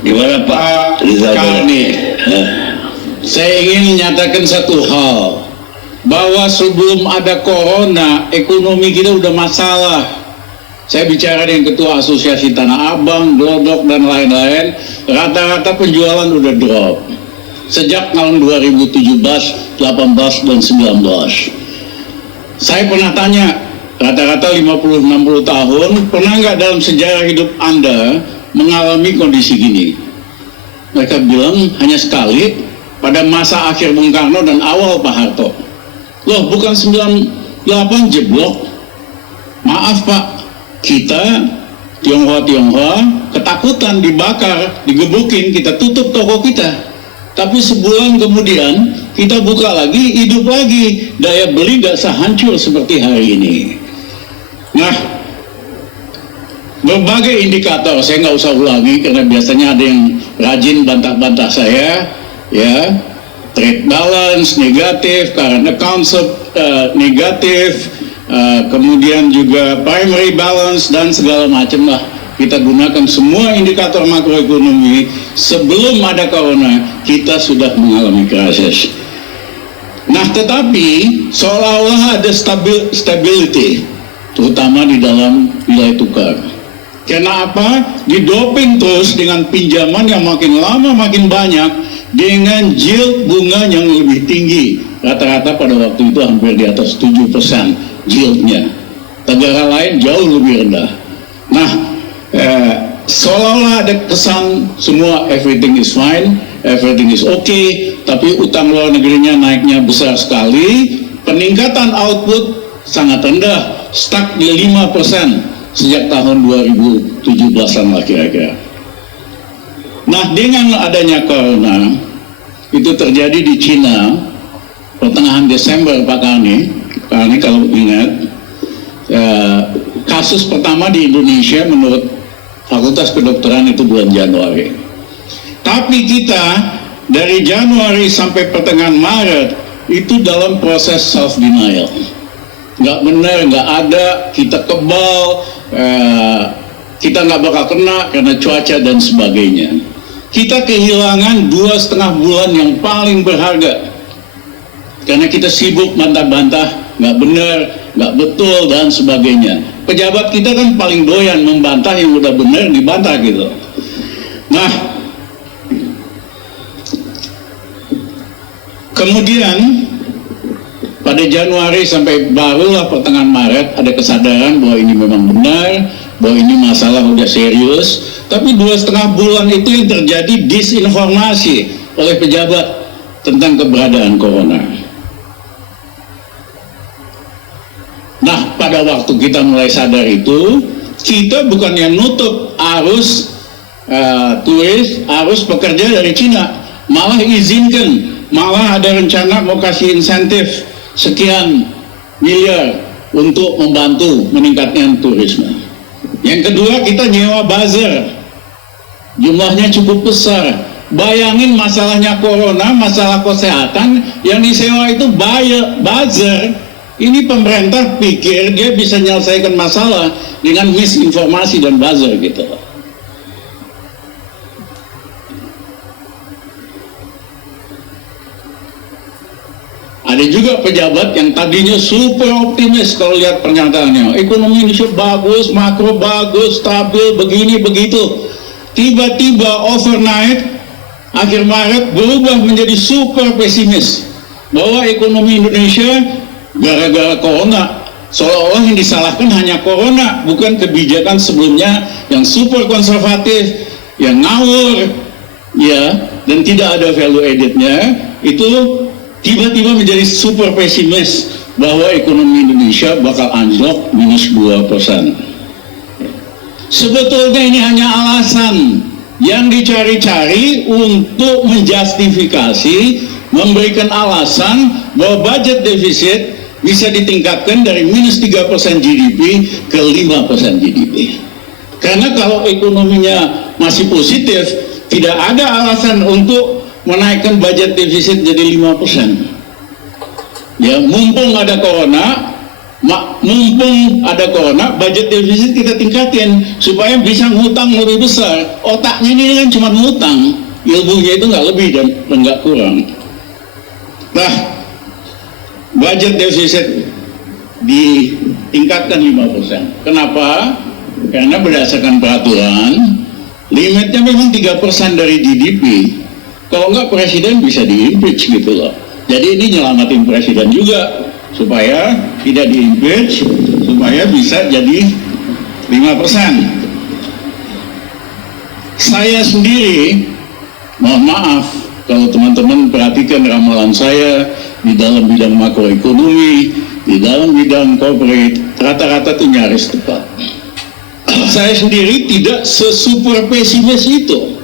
Gimana Pak Rizal? Saya ingin menyatakan satu hal, bahwa sebelum ada corona, ekonomi kita udah masalah. Saya bicara dengan Ketua Asosiasi Tanah Abang, Glodok, dan lain-lain, rata-rata penjualan udah drop. Sejak tahun 2017, 18, dan 19. Saya pernah tanya, rata-rata 50-60 tahun, pernah nggak dalam sejarah hidup Anda mengalami kondisi gini? Mereka bilang hanya sekali, pada masa akhir Bung Karno dan awal Pak Harto. Loh, bukan 98 jeblok. Maaf Pak, kita Tionghoa ketakutan, dibakar, digebukin, kita tutup toko kita. Tapi sebulan kemudian kita buka lagi, hidup lagi, daya beli gak sehancur seperti hari ini. Nah, berbagai indikator, saya nggak usah ulangi karena biasanya ada yang rajin bantah-bantah saya, ya. Trade balance negatif, current account negatif, kemudian juga primary balance dan segala macam lah. Kita gunakan semua indikator makroekonomi. Sebelum ada corona, kita sudah mengalami krisis. Nah, tetapi seolah-olah ada stability, terutama di dalam nilai tukar. Karena apa? Didoping terus dengan pinjaman yang makin lama makin banyak, dengan yield bunga yang lebih tinggi. Rata-rata pada waktu itu hampir di atas 7% yieldnya. Negara lain jauh lebih rendah. Nah, seolah-olah ada kesan semua everything is fine, everything is okay, tapi utang luar negerinya naiknya besar sekali, peningkatan output sangat rendah, stuck di 5% sejak tahun 2017-an lah kira-kira. Nah, dengan adanya corona, itu terjadi di Cina pertengahan Desember Pak Karni kalau ingat, kasus pertama di Indonesia menurut Fakultas Kedokteran itu bulan Januari. Tapi kita dari Januari sampai pertengahan Maret itu dalam proses self denial. Nggak benar, nggak ada, kita kebal, kita nggak bakal kena karena cuaca dan sebagainya. Kita kehilangan 2,5 bulan yang paling berharga karena kita sibuk bantah-bantah, nggak benar, nggak betul dan sebagainya. Pejabat kita kan paling doyan membantah yang udah benar dibantah gitu. Nah, kemudian pada Januari sampai barulah pertengahan Maret ada kesadaran bahwa ini memang benar, bahwa ini masalah udah serius. Tapi 2,5 bulan itu yang terjadi disinformasi oleh pejabat tentang keberadaan corona. Nah, pada waktu kita mulai sadar itu, kita bukannya nutup arus turis, arus pekerja dari Cina, malah izinkan, malah ada rencana mau kasih insentif sekian miliar untuk membantu meningkatnya turisme. Yang kedua, kita nyewa buzzer, jumlahnya cukup besar. Bayangin masalahnya corona, masalah kesehatan, yang disewa itu buzzer. Ini pemerintah pikir dia bisa menyelesaikan masalah dengan misinformasi dan buzzer gitu. Ada juga pejabat yang tadinya super optimis kalau lihat pernyataannya. Ekonomi Indonesia bagus, makro bagus, stabil, begini, begitu. Tiba-tiba overnight, akhir Maret berubah menjadi super pesimis. Bahwa ekonomi Indonesia gara-gara corona, seolah-olah yang disalahkan hanya corona, bukan kebijakan sebelumnya yang super konservatif, yang ngawur, ya, dan tidak ada value added-nya. Itu tiba-tiba menjadi super pesimis bahwa ekonomi Indonesia bakal anjlok minus 2%. Sebetulnya ini hanya alasan yang dicari-cari untuk menjustifikasi, memberikan alasan bahwa budget defisit bisa ditingkatkan dari minus 3% GDP ke 5% GDP. Karena kalau ekonominya masih positif, tidak ada alasan untuk menaikkan budget defisit jadi 5%. Ya, mumpung ada corona, Mumpung ada corona, budget defisit kita tingkatin supaya bisa ngutang lebih besar. Otaknya ini kan cuma ngutang, ilmunya itu nggak lebih dan nggak kurang. Nah, budget defisit ditingkatkan 5%. Kenapa? Karena berdasarkan peraturan, limitnya memang 3% dari GDP. Kalau nggak presiden bisa di-impeach gitu loh. Jadi ini nyelamatin presiden juga supaya tidak di-impeach, supaya bisa jadi 5%. Saya sendiri, mohon maaf kalau teman-teman perhatikan ramalan saya di dalam bidang makroekonomi, di dalam bidang corporate, rata-rata itu nyaris tepat. Saya sendiri tidak sesuper pesimis itu.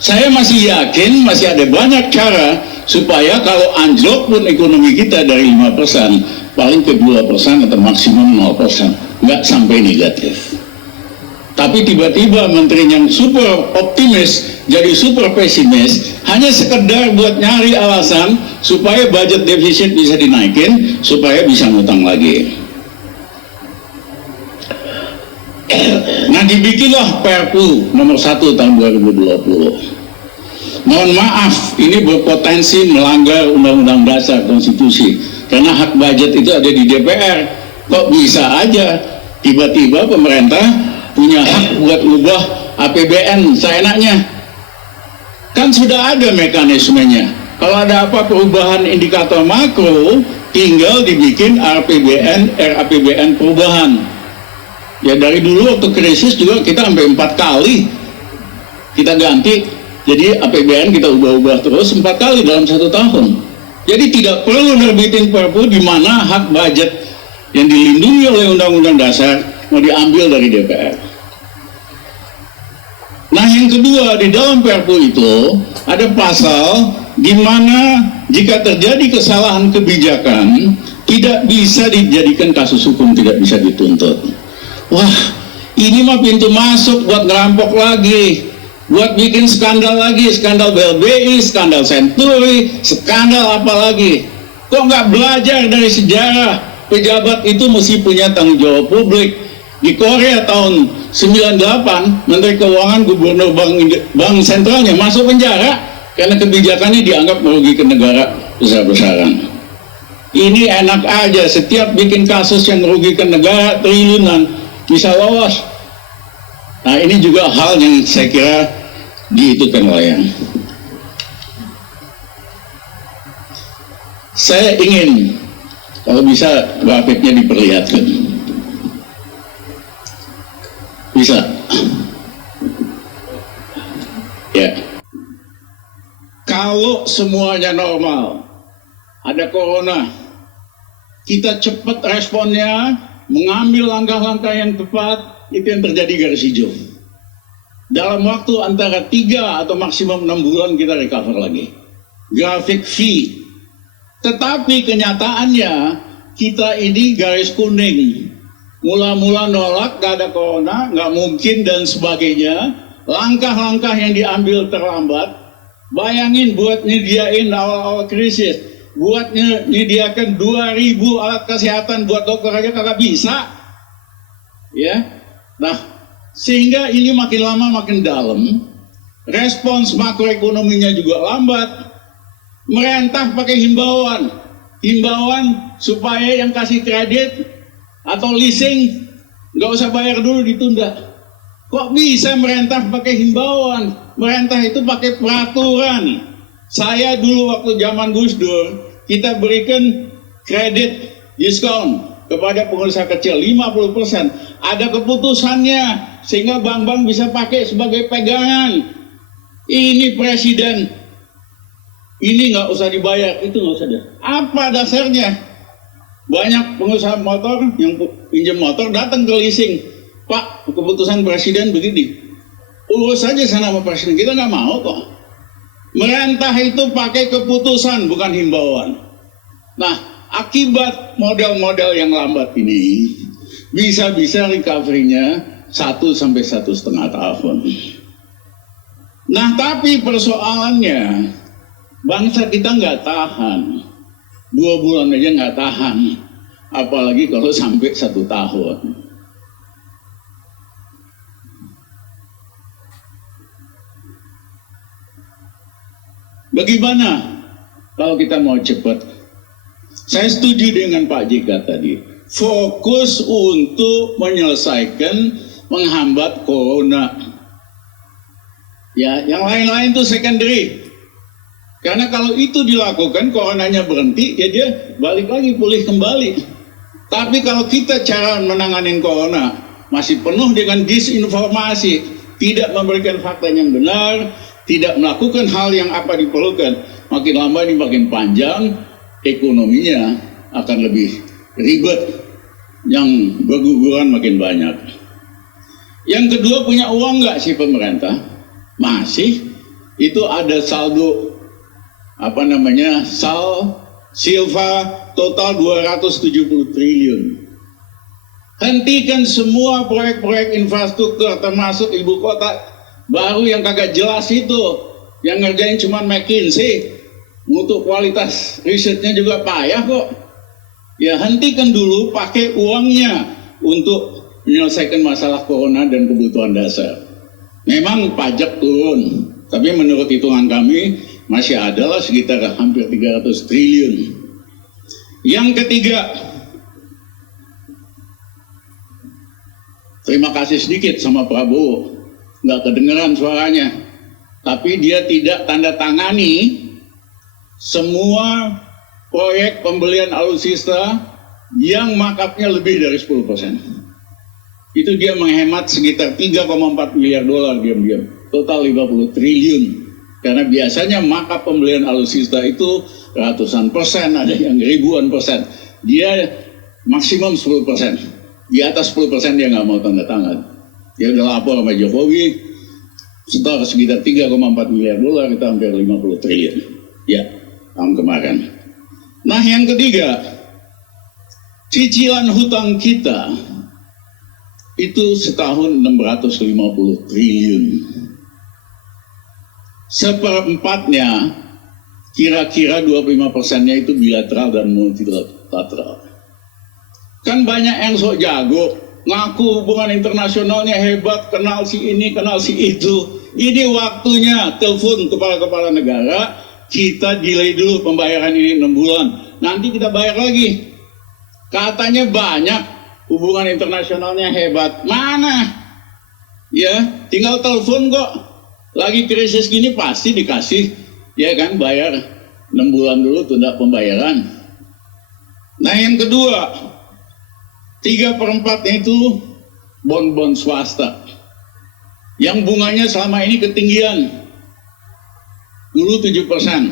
Saya masih yakin masih ada banyak cara supaya kalau anjlok pun ekonomi kita dari 5%, paling ke 2% atau maksimum 0%, nggak sampai negatif. Tapi tiba-tiba menteri yang super optimis jadi super pesimis hanya sekedar buat nyari alasan supaya budget defisit bisa dinaikin, supaya bisa ngutang lagi. Nah, dibikinlah Perpu nomor 1 tahun 2020. Mohon maaf, ini berpotensi melanggar Undang-Undang Dasar Konstitusi karena hak budget itu ada di DPR. Kok bisa aja tiba-tiba pemerintah punya hak buat ubah APBN seenaknya? Kan sudah ada mekanismenya. Kalau ada apa perubahan indikator makro, tinggal dibikin RAPBN perubahan. Ya dari dulu waktu krisis juga kita sampai 4 kali kita ganti, jadi APBN kita ubah-ubah terus 4 kali dalam 1 tahun. Jadi tidak perlu nerbitin Perpu di mana hak budget yang dilindungi oleh Undang-Undang Dasar mau diambil dari DPR. Nah, yang kedua, di dalam Perpu itu ada pasal di mana jika terjadi kesalahan kebijakan tidak bisa dijadikan kasus hukum, tidak bisa dituntut. Wah, ini mah pintu masuk buat ngerampok lagi, buat bikin skandal lagi, skandal BLBI, skandal Senturi, skandal apa lagi. Kok nggak belajar dari sejarah? Pejabat itu mesti punya tanggung jawab publik. Di Korea tahun 98, Menteri Keuangan, Gubernur Bank Sentralnya masuk penjara karena kebijakannya dianggap merugikan negara besar-besaran. Ini enak aja, setiap bikin kasus yang merugikan negara triliunan bisa lolos. Nah, ini juga hal yang saya kira dihitungkan layak. Saya ingin kalau bisa grafiknya diperlihatkan. Bisa? Ya. Kalau semuanya normal, ada corona, kita cepat responnya, mengambil langkah-langkah yang tepat, itu yang terjadi garis hijau. Dalam waktu antara 3 atau maksimum 6 bulan kita recover lagi. Grafik V. Tetapi kenyataannya kita ini garis kuning. Mula-mula nolak, gak ada corona, gak mungkin dan sebagainya. Langkah-langkah yang diambil terlambat. Bayangin buat nyediain awal-awal krisis, buat nyediakan 2.000 alat kesehatan buat dokter aja kagak bisa. Ya. Nah, sehingga ini makin lama makin dalam. Respons makroekonominya juga lambat. Merentah pakai himbauan. Himbauan supaya yang kasih kredit atau leasing nggak usah bayar dulu, ditunda. Kok bisa merentah pakai himbauan? Merentah itu pakai peraturan. Saya dulu waktu zaman Gus Dur, kita berikan kredit diskon kepada pengusaha kecil 50%. Ada keputusannya sehingga bank-bank bisa pakai sebagai pegangan. Ini presiden, ini nggak usah dibayar, itu nggak usah deh. Apa dasarnya? Banyak pengusaha motor yang pinjam motor datang ke leasing. Pak, keputusan presiden begini, urus saja sana sama presiden, kita nggak mau kok. Merentah itu pakai keputusan, bukan himbauan. Nah, akibat model-model yang lambat ini, bisa-bisa recovery-nya 1 sampai 1,5 tahun. Nah, tapi persoalannya, bangsa kita nggak tahan. 2 bulan aja nggak tahan. apalagi kalau sampai 1 tahun. Bagaimana kalau kita mau cepat? Saya setuju dengan Pak JK tadi. Fokus untuk menyelesaikan, menghambat corona. Ya, yang lain-lain itu secondary. Karena kalau itu dilakukan, coronanya berhenti, ya dia balik lagi, pulih kembali. Tapi kalau kita cara menangani corona masih penuh dengan disinformasi, tidak memberikan fakta yang benar, tidak melakukan hal yang apa diperlukan, makin lama ini makin panjang, ekonominya akan lebih ribet, yang berguguran makin banyak. Yang kedua, punya uang nggak sih pemerintah? Masih. Itu ada saldo silva total 270 triliun. Hentikan semua proyek-proyek infrastruktur termasuk ibu kota baru yang kagak jelas itu, yang ngerjain cuma McKinsey, untuk kualitas risetnya juga payah kok. Ya hentikan dulu, pakai uangnya untuk menyelesaikan masalah corona dan kebutuhan dasar. Memang pajak turun, tapi menurut hitungan kami masih adalah sekitar hampir 300 triliun. Yang ketiga, terima kasih sedikit sama Prabowo, nggak kedengeran suaranya, tapi dia tidak tanda tangani semua proyek pembelian alutsista yang markupnya lebih dari 10%. Itu dia menghemat sekitar 3,4 miliar dolar diam-diam, total 50 triliun. Karena biasanya markup pembelian alutsista itu ratusan persen, ada yang ribuan persen. Dia maksimum 10%. Di atas 10% dia nggak mau tanda tangan. Dia udah lapor sama Jokowi, setor sekitar 3,4 miliar dolar, kita hampir 50 triliun. Ya, tahun kemarin. Nah, yang ketiga, cicilan hutang kita itu setahun 650 triliun. Seperempatnya, kira-kira 25%-nya itu bilateral dan multilateral. Kan banyak yang sok jago, ngaku hubungan internasionalnya hebat, kenal si ini, kenal si itu. Ini waktunya telepon kepala-kepala negara, kita delay dulu pembayaran ini 6 bulan. Nanti kita bayar lagi. Katanya banyak, hubungan internasionalnya hebat. Mana? Ya, tinggal telepon kok. Lagi krisis gini pasti dikasih, ya kan, bayar 6 bulan dulu tunda pembayaran. Nah, yang kedua, 3/4 itu bon-bon swasta yang bunganya selama ini ketinggian. Dulu 7%.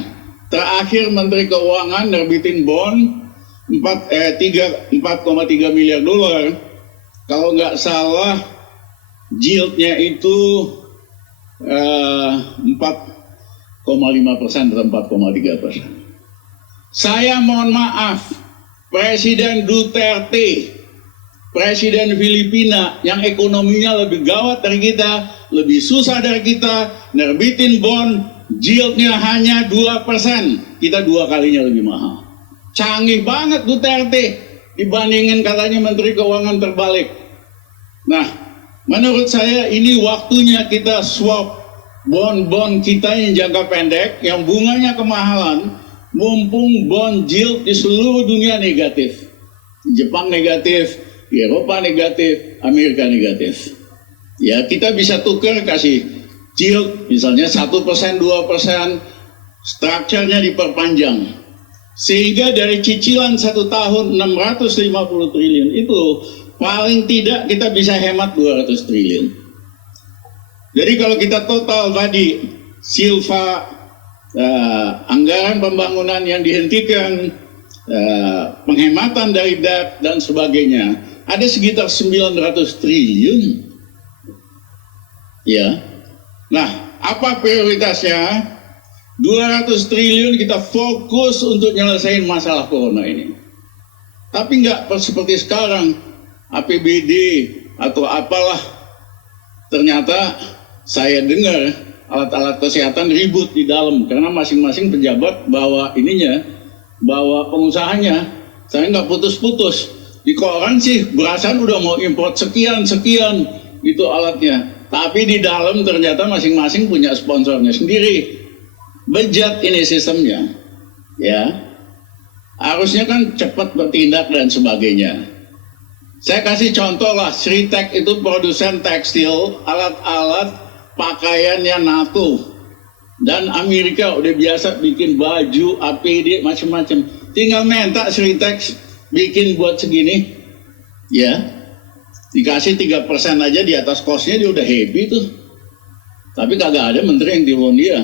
Terakhir Menteri Keuangan nerbitin bon 4,3 miliar dolar. Kalau nggak salah yieldnya itu 4,5% atau 4,3%. Saya mohon maaf, Presiden Duterte, Presiden Filipina yang ekonominya lebih gawat dari kita, lebih susah dari kita, nerbitin bon, yieldnya hanya 2%. Kita 2 kalinya lebih mahal. Canggih banget Duterte dibandingin katanya Menteri Keuangan terbalik. Nah, menurut saya ini waktunya kita swap bon-bon kita yang jangka pendek, yang bunganya kemahalan, mumpung bond yield di seluruh dunia negatif. Jepang negatif, Eropa negatif, Amerika negatif. Ya, kita bisa tukar kasih yield misalnya 1%, 2%, strukturnya diperpanjang. Sehingga dari cicilan 1 tahun 650 triliun itu paling tidak kita bisa hemat 200 triliun. Jadi kalau kita total tadi silva, anggaran pembangunan yang dihentikan, penghematan dari debt dan sebagainya, ada sekitar 900 triliun. Ya. Nah, apa prioritasnya? 200 triliun kita fokus untuk nyelesain masalah corona ini. Tapi nggak seperti sekarang, APBD atau apalah. Ternyata saya dengar alat-alat kesehatan ribut di dalam karena masing-masing pejabat bawa ininya, bawa pengusahanya. Saya nggak putus-putus. Di koran sih berasan udah mau import sekian itu alatnya. Tapi di dalam ternyata masing-masing punya sponsornya sendiri. Bejat ini sistemnya. Ya. Harusnya kan cepat bertindak dan sebagainya. Saya kasih contoh lah, Sritek itu produsen tekstil, alat-alat pakaiannya NATO. Dan Amerika udah biasa bikin baju, APD, macam-macam. Tinggal minta Sritek bikin buat segini. Ya, dikasih 3% aja di atas kosnya dia udah happy tuh. Tapi kagak ada menteri yang tiruan dia.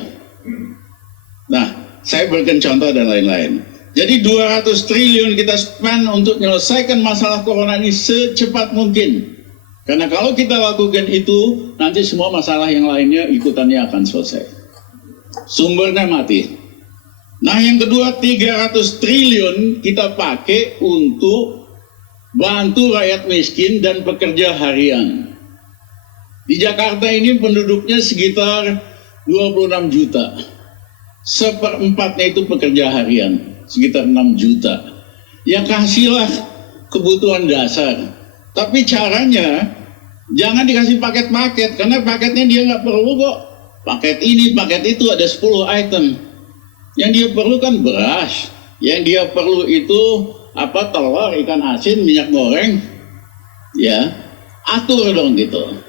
Nah, saya berikan contoh dan lain-lain. Jadi 200 triliun kita spend untuk menyelesaikan masalah corona ini secepat mungkin. Karena kalau kita lakukan itu, nanti semua masalah yang lainnya ikutannya akan selesai. Sumbernya mati. Nah yang kedua, 300 triliun kita pakai untuk bantu rakyat miskin dan pekerja harian. Di Jakarta ini penduduknya sekitar 26 juta. Seperempatnya itu pekerja harian, sekitar 6 juta. Ya kasihlah kebutuhan dasar. Tapi caranya jangan dikasih paket-paket, karena paketnya dia nggak perlu kok. Paket ini, paket itu ada 10 item. Yang dia perlu kan beras. Yang dia perlu itu telur, ikan asin, minyak goreng. Ya, atur dong gitu.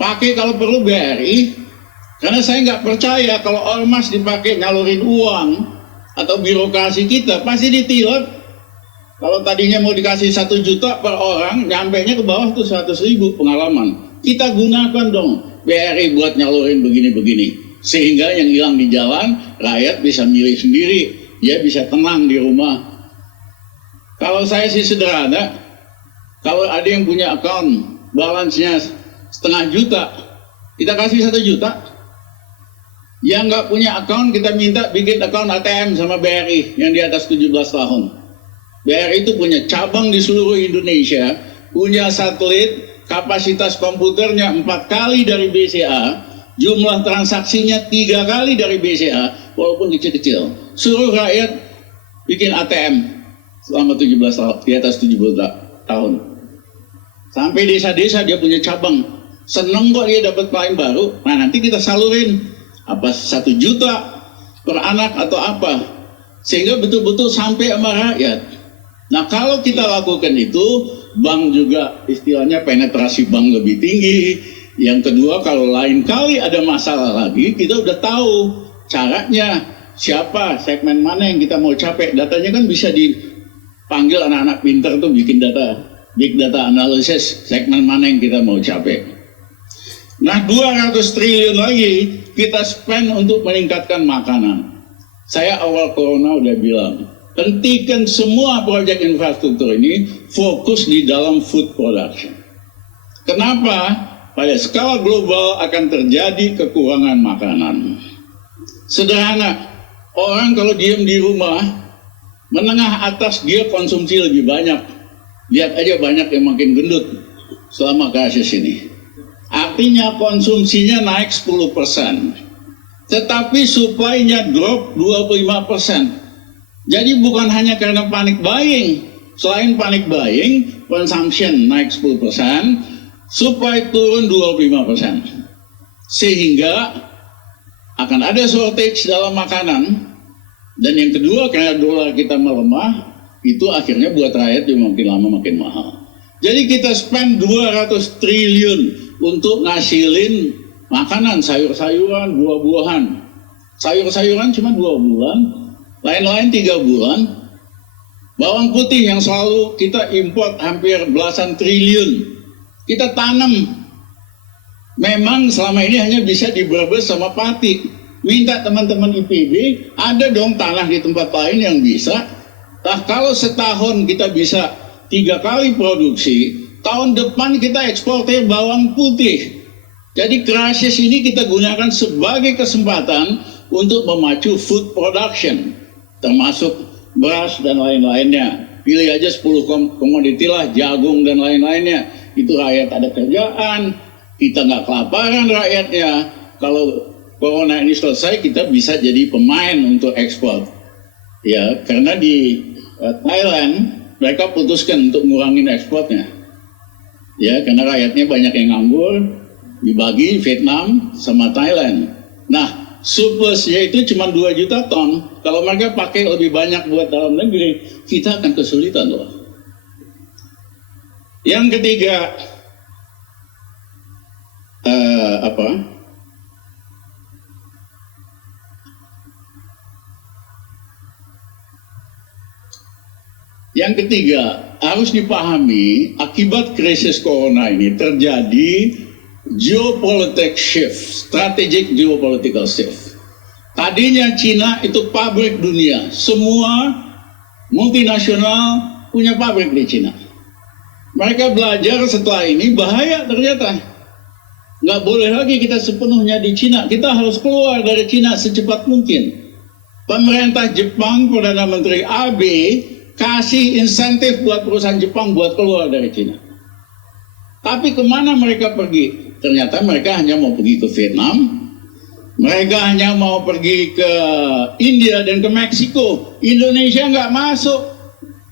Pakai kalau perlu BRI. Karena saya nggak percaya kalau ormas dipakai nyalurin uang atau birokrasi kita pasti ditilep. Kalau tadinya mau dikasih 1 juta per orang, nyampenya ke bawah tuh 100.000 pengalaman. Kita gunakan dong BRI buat nyalurin begini-begini. Sehingga yang hilang di jalan, rakyat bisa milih sendiri. Dia bisa tenang di rumah. Kalau saya sih sederhana, kalau ada yang punya account, balance-nya 0,5 juta, kita kasih 1 juta. Yang nggak punya account, kita minta bikin account ATM sama BRI yang di atas 17 tahun. BRI itu punya cabang di seluruh Indonesia, punya satelit, kapasitas komputernya 4 kali dari BCA, jumlah transaksinya 3 kali dari BCA, walaupun kecil-kecil. Suruh rakyat bikin ATM selama 17 tahun, di atas 17 tahun. Sampai desa-desa dia punya cabang. Seneng kok dia dapat klien baru. Nah nanti kita salurin apa 1 juta per anak atau apa, sehingga betul-betul sampai sama rakyat. Nah kalau kita lakukan itu, bank juga istilahnya penetrasi bank lebih tinggi. Yang kedua, kalau lain kali ada masalah lagi, kita udah tahu caranya, siapa, segmen mana yang kita mau capai. Datanya kan bisa dipanggil anak-anak pinter tuh bikin data, big data analysis, segmen mana yang kita mau capai. Nah 200 triliun lagi kita spend untuk meningkatkan makanan. Saya awal corona udah bilang, hentikan semua proyek infrastruktur ini, fokus di dalam food production. Kenapa? Pada skala global akan terjadi kekurangan makanan. Sederhana, orang kalau diam di rumah, menengah atas dia konsumsi lebih banyak. Lihat aja banyak yang makin gendut selama krisis ini. Artinya konsumsinya naik 10%. Tetapi supply-nya drop 25%. Jadi bukan hanya karena panic buying. Selain panic buying, consumption naik 10%. Supply turun 25%. Sehingga akan ada shortage dalam makanan. Dan yang kedua, karena dolar kita melemah, itu akhirnya buat rakyat juga makin lama makin mahal. Jadi kita spend 200 triliun untuk ngasilin makanan, sayur-sayuran, buah-buahan. Sayur-sayuran cuma 2 bulan, lain-lain 3 bulan. Bawang putih yang selalu kita import hampir belasan triliun. Kita tanam, memang selama ini hanya bisa di Brebes sama Pati. Minta teman-teman IPB, ada dong tanah di tempat lain yang bisa. Nah kalau setahun kita bisa 3 kali produksi, tahun depan kita ekspornya bawang putih. Jadi krisis ini kita gunakan sebagai kesempatan untuk memacu food production, termasuk beras dan lain-lainnya. Pilih aja 10 komoditi lah, jagung dan lain-lainnya. Itu rakyat ada kerjaan, kita nggak kelaparan rakyatnya. Kalau corona ini selesai, kita bisa jadi pemain untuk ekspor. Ya, karena di Thailand mereka putuskan untuk ngurangin ekspornya. Ya, karena rakyatnya banyak yang nganggur, dibagi Vietnam sama Thailand. Nah, surplusnya itu cuma 2 juta ton. Kalau mereka pakai lebih banyak buat dalam negeri, kita akan kesulitan loh. Yang ketiga, Yang ketiga, harus dipahami akibat krisis corona ini terjadi geopolitical shift, strategic geopolitical shift. Tadinya Cina itu pabrik dunia, semua multinasional punya pabrik di Cina. Mereka belajar setelah ini bahaya ternyata. Nggak boleh lagi kita sepenuhnya di Cina, kita harus keluar dari Cina secepat mungkin. Pemerintah Jepang, Perdana Menteri Abe, kasih insentif buat perusahaan Jepang buat keluar dari Cina. Tapi kemana mereka pergi? Ternyata mereka hanya mau pergi ke Vietnam, mereka hanya mau pergi ke India dan ke Meksiko. Indonesia nggak masuk.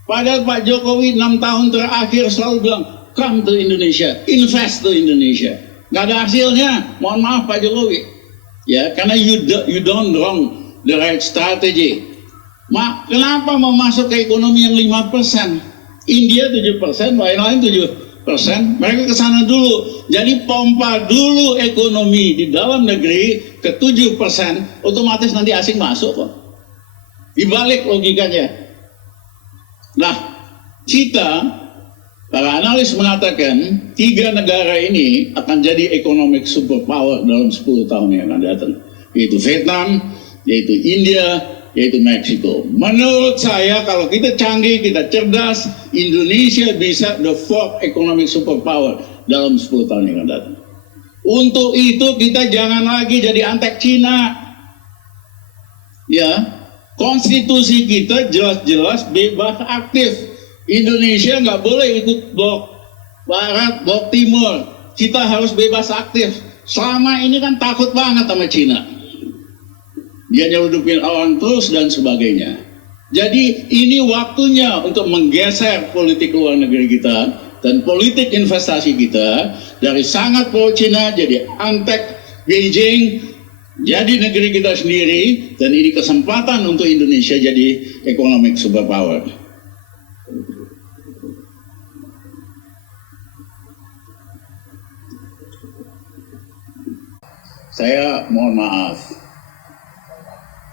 Padahal Pak Jokowi 6 tahun terakhir selalu bilang, come to Indonesia, invest to Indonesia. Nggak ada hasilnya, mohon maaf Pak Jokowi. Ya, karena you don't wrong the right strategy. Kenapa mau masuk ke ekonomi yang 5%? India 7%, lain-lain 7%. Mereka ke sana dulu. Jadi pompa dulu ekonomi di dalam negeri ke 7%, otomatis nanti asing masuk kok. Dibalik logikanya. Nah, kita, para analis mengatakan 3 negara ini akan jadi economic superpower dalam 10 tahun yang akan datang. Yaitu Vietnam, yaitu India, yaitu Meksiko. Menurut saya kalau kita canggih, kita cerdas, Indonesia bisa the 4th economic superpower dalam 10 tahun yang akan datang. Untuk itu kita jangan lagi jadi antek Cina. Ya, konstitusi kita jelas-jelas bebas aktif. Indonesia nggak boleh ikut blok barat, blok timur. Kita harus bebas aktif. Selama ini kan takut banget sama Cina. Dia nyeludupin orang terus dan sebagainya. Jadi ini waktunya untuk menggeser politik luar negeri kita dan politik investasi kita dari sangat pro Cina jadi antek Beijing, jadi negeri kita sendiri, dan ini kesempatan untuk Indonesia jadi economic superpower. Saya mohon maaf.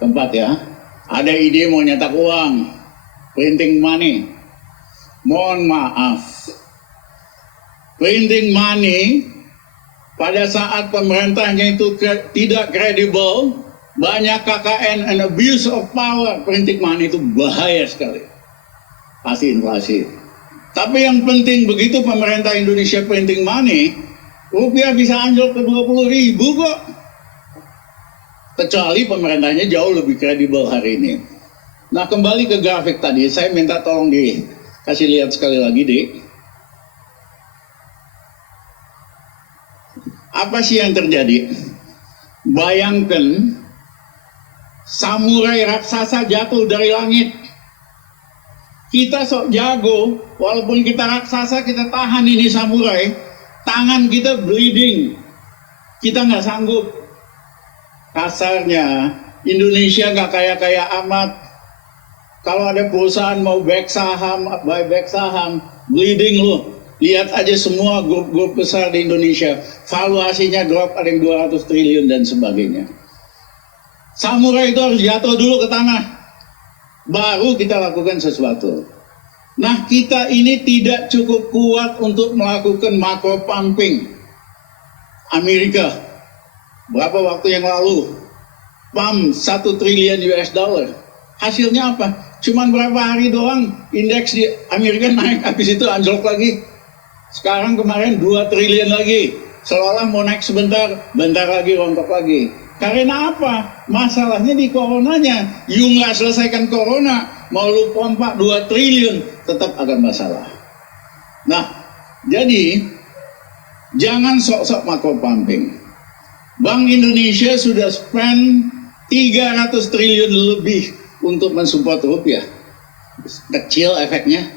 Tempat ya, ada ide mau nyetak uang, printing money. Mohon maaf, printing money pada saat pemerintahnya itu tidak kredibel, banyak KKN and abuse of power, printing money itu bahaya sekali. Pasti inflasi. Tapi yang penting begitu pemerintah Indonesia printing money, rupiah bisa anjlok ke 20.000 kok. Kecuali pemerintahnya jauh lebih kredibel hari ini. Nah, kembali ke grafik tadi, saya minta tolong dikasih lihat sekali lagi, Dik. Apa sih yang terjadi? Bayangkan samurai raksasa jatuh dari langit. Kita sok jago, walaupun kita raksasa, kita tahan ini samurai, tangan kita bleeding. Kita nggak sanggup. Kasarnya, Indonesia nggak kaya-kaya amat. Kalau ada perusahaan mau buyback saham, bleeding loh. Lihat aja semua grup-grup besar di Indonesia, valuasinya drop, ada yang 200 triliun dan sebagainya. Samurai itu harus jatuh dulu ke tanah, baru kita lakukan sesuatu. Nah, kita ini tidak cukup kuat untuk melakukan macro pumping. Amerika berapa waktu yang lalu pump 1 triliun US dollar. Hasilnya apa? Cuman berapa hari doang indeks di Amerika naik, habis itu anjlok lagi. Sekarang kemarin 2 triliun lagi. Seolah mau naik sebentar, bentar lagi rontok lagi. Karena apa? Masalahnya di coronanya. You nggak selesaikan corona, mau lu pompa 2 triliun, tetap akan masalah. Nah, jadi jangan sok-sok macro pumping. Bank Indonesia sudah spend 300 triliun lebih untuk mensupport rupiah. Kecil efeknya.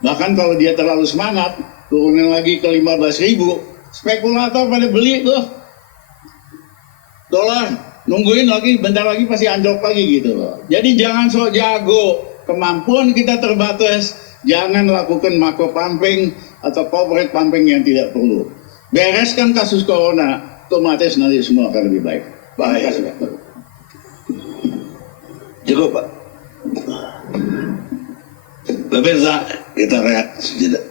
Bahkan kalau dia terlalu semangat, turunin lagi ke 15.000, spekulator pada beli tuh. Dolar, nungguin lagi, bentar lagi pasti anjlok lagi gitu loh. Jadi jangan sok jago, kemampuan kita terbatas, jangan lakukan macro pumping atau corporate pumping yang tidak perlu. Bereskan kasus corona, otomatis nanti semua akan lebih baik. Baik. Cukup, Pak. Pemirsa, kita rehat sejenak.